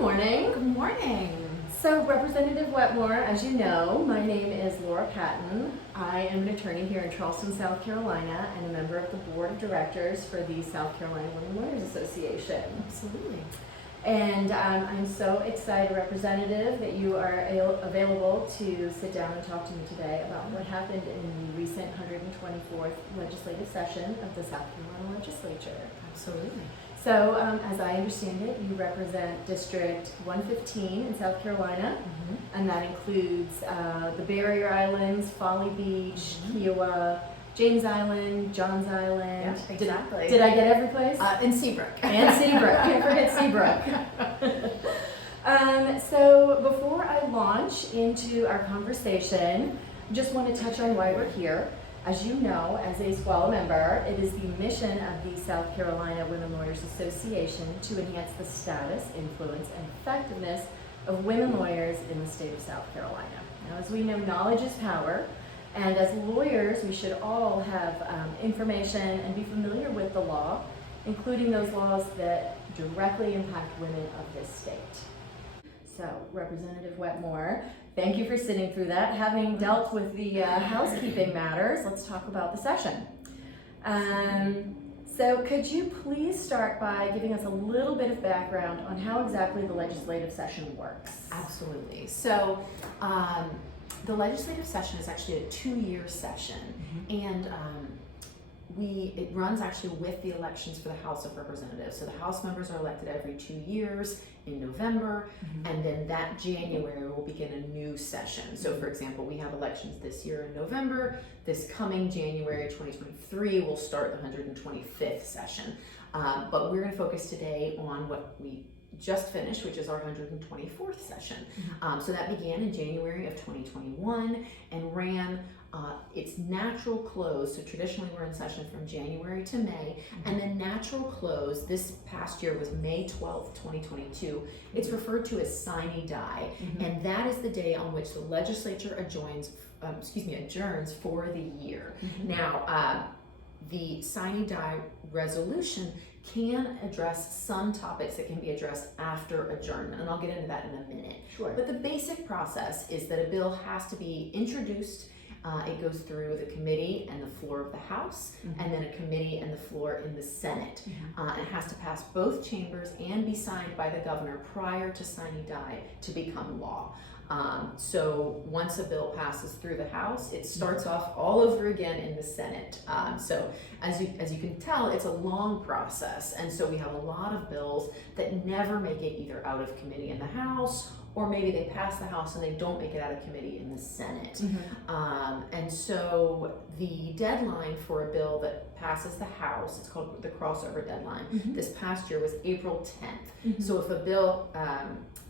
morning. Good morning. So Representative Wetmore, as you know, my name is Laura Patton. I am an attorney here in Charleston, South Carolina, and a member of the board of directors for the South Carolina Women Lawyers Association. Absolutely. And I'm so excited, Representative, that you are available to sit down and talk to me today about what happened in the recent 124th legislative session of the South Carolina legislature. Absolutely. So, as I understand it, you represent District 115 in South Carolina, and that includes the Barrier Islands, Folly Beach, Kiowa, James Island, Johns Island. Yeah, exactly. Did I get every place? And Seabrook. And Seabrook. Can't forget Seabrook. So, before I launch into our conversation, just want to touch on why we're here. As you know, as a SCWLA member, it is the mission of the South Carolina Women Lawyers Association to enhance the status, influence, and effectiveness of women lawyers in the state of South Carolina. Now, as we know, knowledge is power, and as lawyers, we should all have information and be familiar with the law, including those laws that directly impact women of this state. So, Representative Wetmore, thank you for sitting through that. Having dealt with the housekeeping matters, let's talk about the session. So could you please start by giving us a little bit of background on how exactly the legislative session works? Absolutely. So the legislative session is actually a 2-year session, and it runs actually with the elections for the House of Representatives. So the House members are elected every 2 years in November, and then that January will begin a new session. So for example, we have elections this year in November. This coming January 2023 will start the 125th session. But we're going to focus today on what we just finished, which is our 124th session. So that began in January of 2021 and ran its natural close. So traditionally we're in session from January to May, and then natural close this past year was May 12th, 2022. It's referred to as sine die, and that is the day on which the legislature adjourns for the year. Now, the sine die resolution can address some topics that can be addressed after adjournment, and I'll get into that in a minute. Sure. But the basic process is that a bill has to be introduced. It goes through the committee and the floor of the House, and then a committee and the floor in the Senate. It has to pass both chambers and be signed by the governor prior to sine die to become law. So once a bill passes through the House, it starts off all over again in the Senate. So as you can tell, it's a long process, and so we have a lot of bills that never make it either out of committee in the House, or maybe they pass the House and they don't make it out of committee in the Senate. And so the deadline for a bill that passes the House, it's called the crossover deadline, this past year was April 10th. So if a bill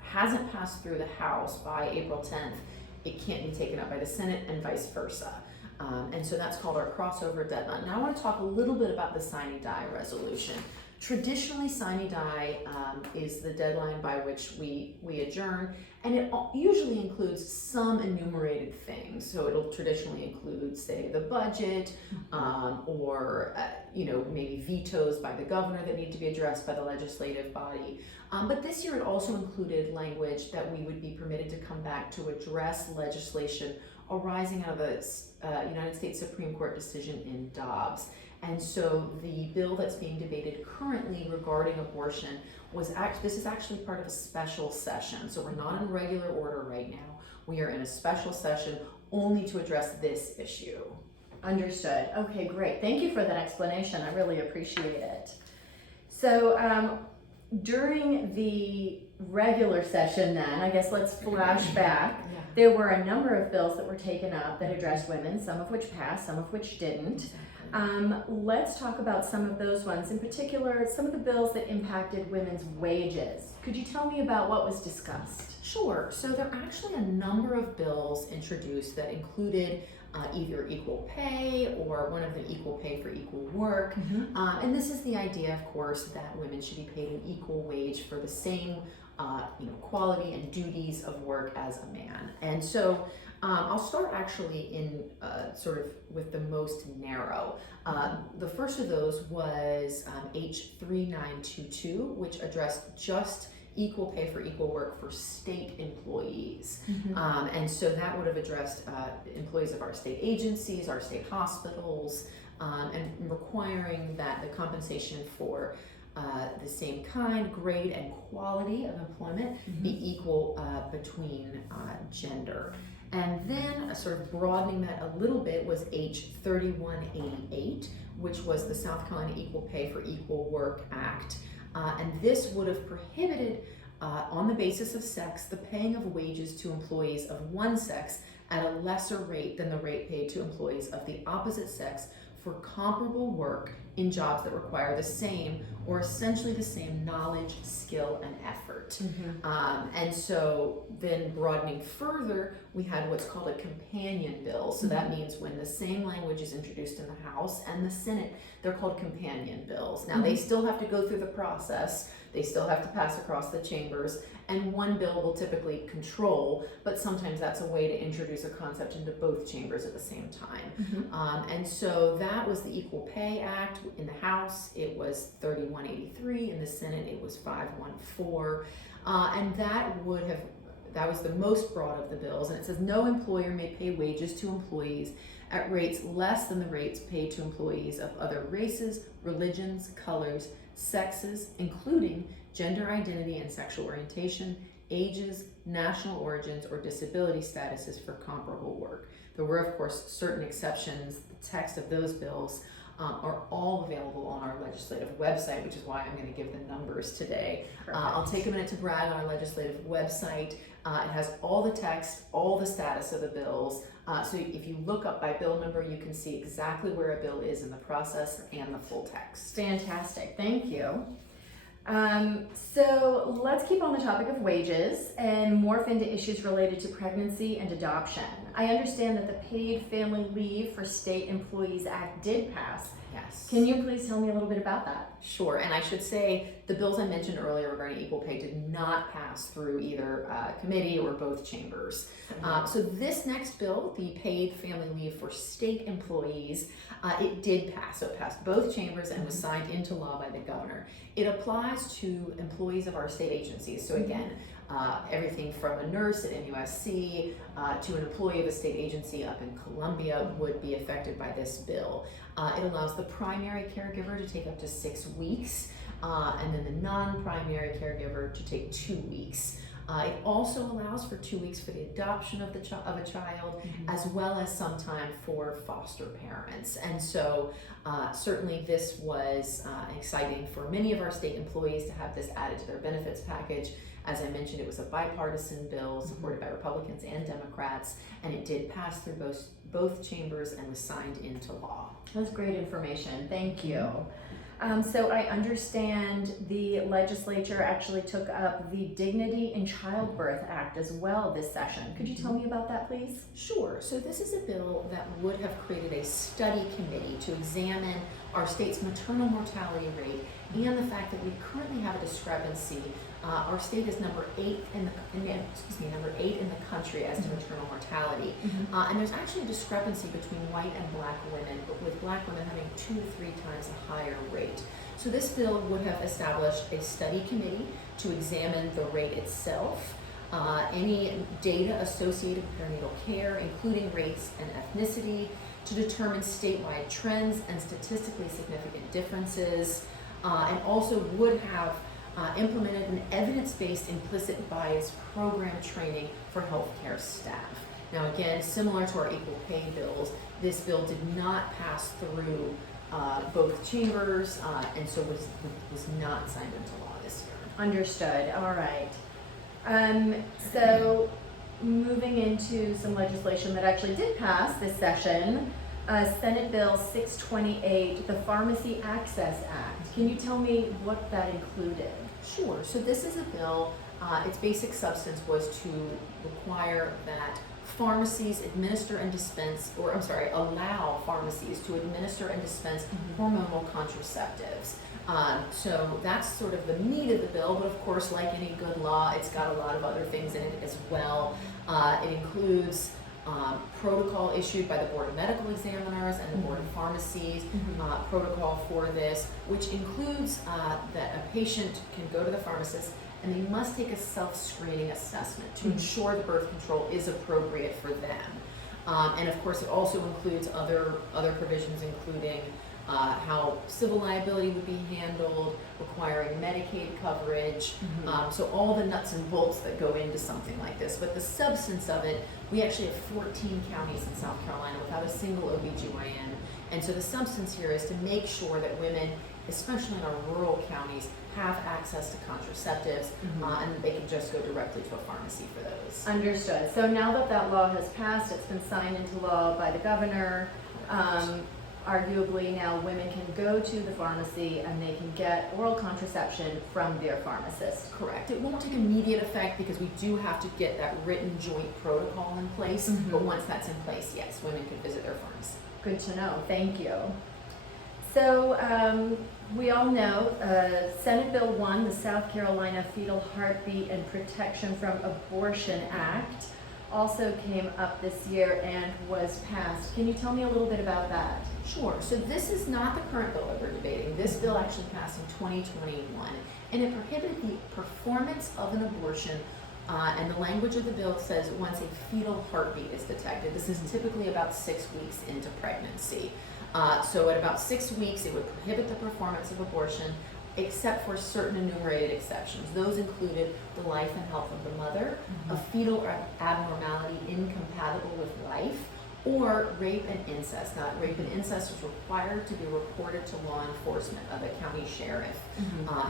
hasn't passed through the House by April 10th, it can't be taken up by the Senate and vice versa. And so that's called our crossover deadline. Now I want to talk a little bit about the sine die resolution. Traditionally, sine die is the deadline by which we adjourn, and it usually includes some enumerated things. So it'll traditionally include, say, the budget, or maybe vetoes by the governor that need to be addressed by the legislative body. But this year it also included language that we would be permitted to come back to address legislation arising out of a United States Supreme Court decision in Dobbs. And so the bill that's being debated currently regarding abortion this is actually part of a special session. So we're not in regular order right now. We are in a special session only to address this issue. Understood. Okay, great. Thank you for that explanation. I really appreciate it. So during the regular session then, I guess let's flash back. There were a number of bills that were taken up that addressed women, some of which passed, some of which didn't. Let's talk about some of those ones. In particular, some of the bills that impacted women's wages. Could you tell me about what was discussed? Sure. So there are actually a number of bills introduced that included either equal pay or one of the equal pay for equal work. And this is the idea, of course, that women should be paid an equal wage for the same quality and duties of work as a man. And so I'll start actually in sort of with the most narrow. The first of those was H3922, which addressed just equal pay for equal work for state employees. Mhm. And so that would have addressed employees of our state agencies, our state hospitals, and requiring that the compensation for the same kind, grade, and quality of employment be equal between gender. And then sort of broadening that a little bit was H 3188, which was the South Carolina Equal Pay for Equal Work Act. And this would have prohibited, on the basis of sex, the paying of wages to employees of one sex at a lesser rate than the rate paid to employees of the opposite sex for comparable work in jobs that require the same or essentially the same knowledge, skill, and effort. And so then broadening further, we had what's called a companion bill. So that means when the same language is introduced in the House and the Senate, they're called companion bills. Now they still have to go through the process, they still have to pass across the chambers, and one bill will typically control, but sometimes that's a way to introduce a concept into both chambers at the same time. And so that was the Equal Pay Act. In the House, it was 3183. In the Senate, it was 514. And that was the most broad of the bills. And it says no employer may pay wages to employees at rates less than the rates paid to employees of other races, religions, colors, sexes, including gender identity and sexual orientation, ages, national origins, or disability statuses for comparable work. There were, of course, certain exceptions. The text of those bills are all available on our legislative website, which is why I'm going to give the numbers today. I'll take a minute to brag on our legislative website. It has all the text, all the status of the bills. So if you look up by bill number, you can see exactly where a bill is in the process and the full text. Fantastic, thank you. So let's keep on the topic of wages and morph into issues related to pregnancy and adoption. I understand that the Paid Family Leave for State Employees Act did pass. Yes. Can you please tell me a little bit about that? Sure, and I should say the bills I mentioned earlier regarding equal pay did not pass through either committee or both chambers. So this next bill, the Paid Family Leave for State Employees, it did pass. So it passed both chambers and was signed into law by the governor. It applies to employees of our state agencies. So again, everything from a nurse at MUSC to an employee of a state agency up in Columbia would be affected by this bill. It allows the primary caregiver to take up to 6 weeks, and then the non-primary caregiver to take 2 weeks. It also allows for 2 weeks for the adoption of a child, as well as some time for foster parents. And so certainly this was exciting for many of our state employees to have this added to their benefits package. As I mentioned, it was a bipartisan bill supported by Republicans and Democrats, and it did pass through both chambers and was signed into law. That's great information, thank you. So I understand the legislature actually took up the Dignity in Childbirth Act as well this session. Could you tell me about that, please? Sure. So this is a bill that would have created a study committee to examine our state's maternal mortality rate and the fact that we currently have a discrepancy. Our state is number 8 in the country as to maternal mortality, and there's actually a discrepancy between white and black women, but with black women having 2 to 3 times a higher rate. So this bill would have established a study committee to examine the rate itself, any data associated with perinatal care, including race and ethnicity, to determine statewide trends and statistically significant differences, and also would have implemented an evidence-based implicit bias program training for healthcare staff. Now again, similar to our equal pay bills, this bill did not pass through both chambers and so was not signed into law this year. Understood, all right. So moving into some legislation that actually did pass this session, Senate Bill 628, the Pharmacy Access Act. Can you tell me what that included? Sure. So this is a bill, its basic substance was to require that pharmacies administer and dispense, allow pharmacies to administer and dispense hormonal contraceptives. So that's sort of the meat of the bill, but of course, like any good law, it's got a lot of other things in it as well. It includes protocol issued by the Board of Medical Examiners and the Board of Pharmacies, protocol for this, which includes that a patient can go to the pharmacist and they must take a self-screening assessment to ensure the birth control is appropriate for them. And of course, it also includes other provisions, including how civil liability would be handled, requiring Medicaid coverage, so all the nuts and bolts that go into something like this. But the substance of it, we actually have 14 counties in South Carolina without a single OBGYN. And so the substance here is to make sure that women, especially in our rural counties, have access to contraceptives, and they can just go directly to a pharmacy for those. Understood. So now that that law has passed, it's been signed into law by the governor, arguably now women can go to the pharmacy and they can get oral contraception from their pharmacist. Correct. It won't take immediate effect because we do have to get that written joint protocol in place, but once that's in place, yes, women can visit their pharmacy. Good to know. Thank you. So we all know Senate Bill 1, the South Carolina Fetal Heartbeat and Protection from Abortion Act, also came up this year and was passed. Can you tell me a little bit about that? Sure. So this is not the current bill that we're debating. This bill actually passed in 2021, and it prohibited the performance of an abortion, and the language of the bill says once a fetal heartbeat is detected. This is typically about 6 weeks into pregnancy. So at about 6 weeks, it would prohibit the performance of abortion, except for certain enumerated exceptions. Those included the life and health of the mother, a fetal abnormality incompatible with life, or rape and incest. Now, rape and incest is required to be reported to law enforcement of a county sheriff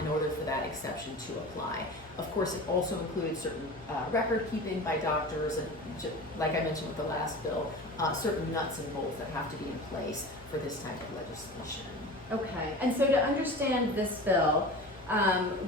in order for that exception to apply. Of course, it also included certain record keeping by doctors, and like I mentioned with the last bill, certain nuts and bolts that have to be in place for this type of legislation. Okay, and so to understand this bill,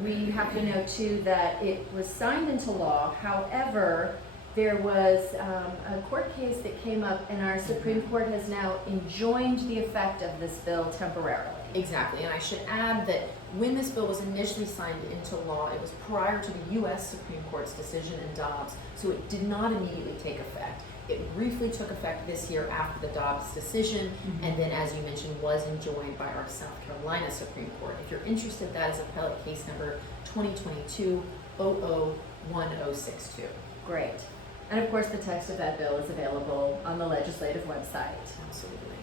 we have to know too that it was signed into law. However, there was a court case that came up, and our Supreme Court has now enjoined the effect of this bill temporarily. Exactly, and I should add that when this bill was initially signed into law, it was prior to the U.S. Supreme Court's decision in Dobbs, so it did not immediately take effect. It briefly took effect this year after the Dobbs decision, and then, as you mentioned, was enjoined by our South Carolina Supreme Court. If you're interested, that is appellate case number 2022-001062. Great. And of course, the text of that bill is available on the legislative website. Absolutely.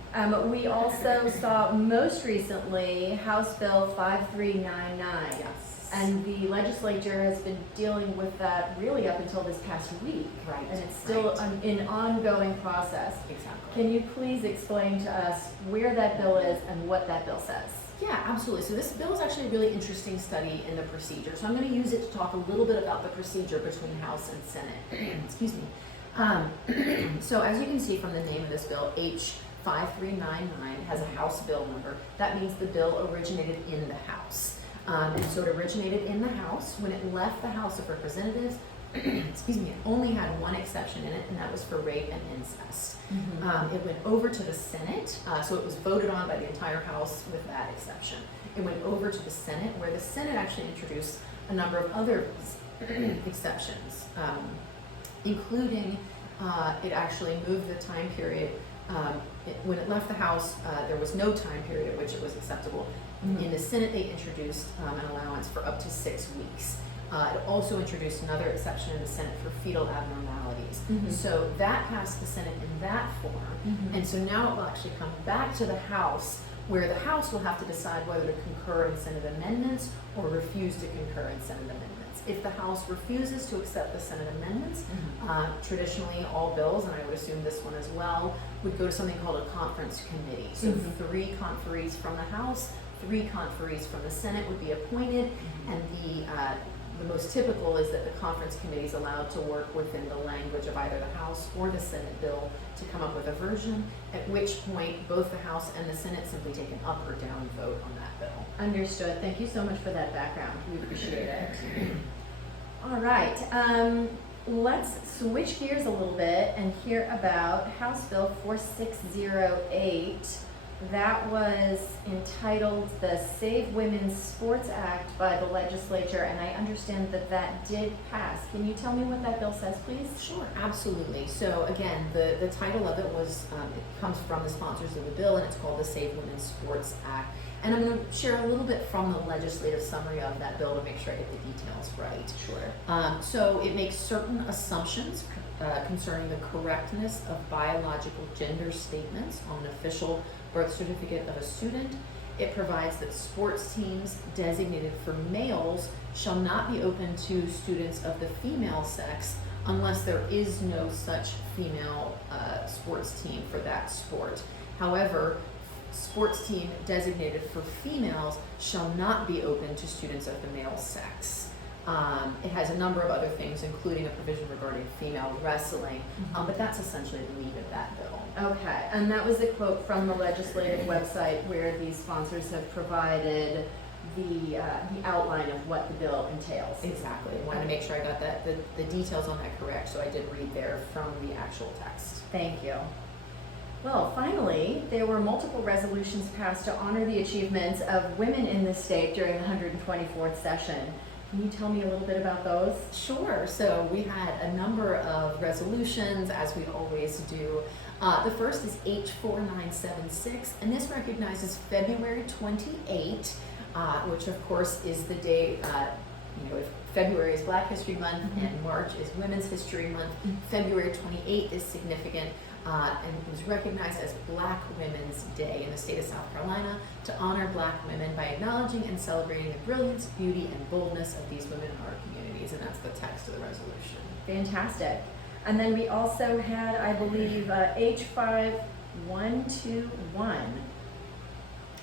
We also saw most recently House Bill 5399. Yes. And the legislature has been dealing with that really up until this past week. Right. And it's still an ongoing process. Exactly. Can you please explain to us where that bill is and what that bill says? Yeah, absolutely. So this bill is actually a really interesting study in the procedure. So I'm going to use it to talk a little bit about the procedure between House and Senate. Excuse me. So as you can see from the name of this bill, H5399 has a House bill number. That means the bill originated in the House. And so it originated in the House. When it left the House of Representatives, excuse me, it only had one exception in it, and that was for rape and incest. It went over to the Senate, so it was voted on by the entire House with that exception. It went over to the Senate, where the Senate actually introduced a number of other exceptions, including it actually moved the time period. When it left the House, there was no time period at which it was acceptable. In the Senate, they introduced an allowance for up to 6 weeks. It also introduced another exception in the Senate for fetal abnormalities. So that passed the Senate in that form. And so now it will actually come back to the House, where the House will have to decide whether to concur in Senate amendments or refuse to concur in Senate amendments. If the House refuses to accept the Senate amendments, traditionally all bills, and I would assume this one as well, would go to something called a conference committee. So 3 conferees from the House, 3 conferees from the Senate would be appointed, and the most typical is that the conference committee is allowed to work within the language of either the House or the Senate bill to come up with a version, at which point both the House and the Senate simply take an up or down vote on that bill. Understood. Thank you so much for that background. We appreciate it. All right. Let's switch gears a little bit and hear about House Bill 4608. That was entitled the Save Women's Sports Act by the legislature, and I understand that that did pass. Can you tell me what that bill says, please? Sure, absolutely. So again, the title of it was, it comes from the sponsors of the bill, and it's called the Save Women's Sports Act. And I'm going to share a little bit from the legislative summary of that bill to make sure I get the details right. Sure. So it makes certain assumptions concerning the correctness of biological gender statements on an official birth certificate of a student. It provides that sports teams designated for males shall not be open to students of the female sex unless there is no such female sports team for that sport. However, sports team designated for females shall not be open to students of the male sex. It has a number of other things, including a provision regarding female wrestling, but that's essentially the meat of that bill. Okay, and that was the quote from the legislative website where the sponsors have provided the outline of what the bill entails. Exactly. I wanted to make sure I got the details on that correct, so I did read there from the actual text. Thank you. Well, finally, there were multiple resolutions passed to honor the achievements of women in the state during the 124th session. Can you tell me a little bit about those? Sure. So we had a number of resolutions, as we always do. The first is H4976, and this recognizes February 28, which of course is the day, if February is Black History Month and March is Women's History Month, February 28 is significant. And it was recognized as Black Women's Day in the state of South Carolina to honor Black women by acknowledging and celebrating the brilliance, beauty, and boldness of these women in our communities, and that's the text of the resolution. Fantastic. And then we also had, I believe, H5121.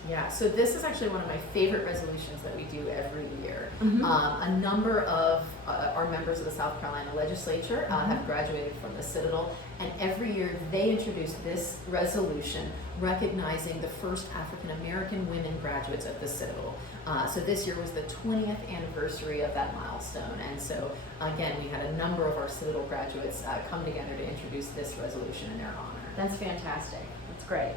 Yeah, so this is actually one of my favorite resolutions that we do every year. A number of our members of the South Carolina legislature have graduated from the Citadel, and every year they introduce this resolution recognizing the first African American women graduates of the Citadel. So this year was the 20th anniversary of that milestone, and so again we had a number of our Citadel graduates come together to introduce this resolution in their honor. That's fantastic. That's great.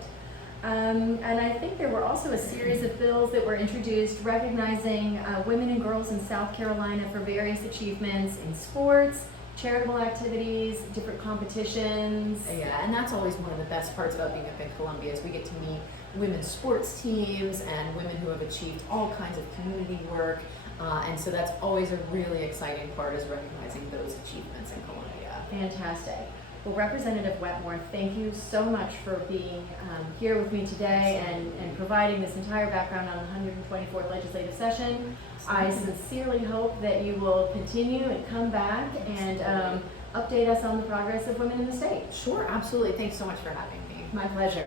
And I think there were also a series of bills that were introduced recognizing women and girls in South Carolina for various achievements in sports, charitable activities, different competitions. Yeah, and that's always one of the best parts about being up in Columbia is we get to meet women's sports teams and women who have achieved all kinds of community work. And so that's always a really exciting part, is recognizing those achievements in Columbia. Fantastic. Well, Representative Wetmore, thank you so much for being here with me today and providing this entire background on the 124th legislative session. I sincerely hope that you will continue and come back and update us on the progress of women in the state. Sure, absolutely. Thanks so much for having me. My pleasure.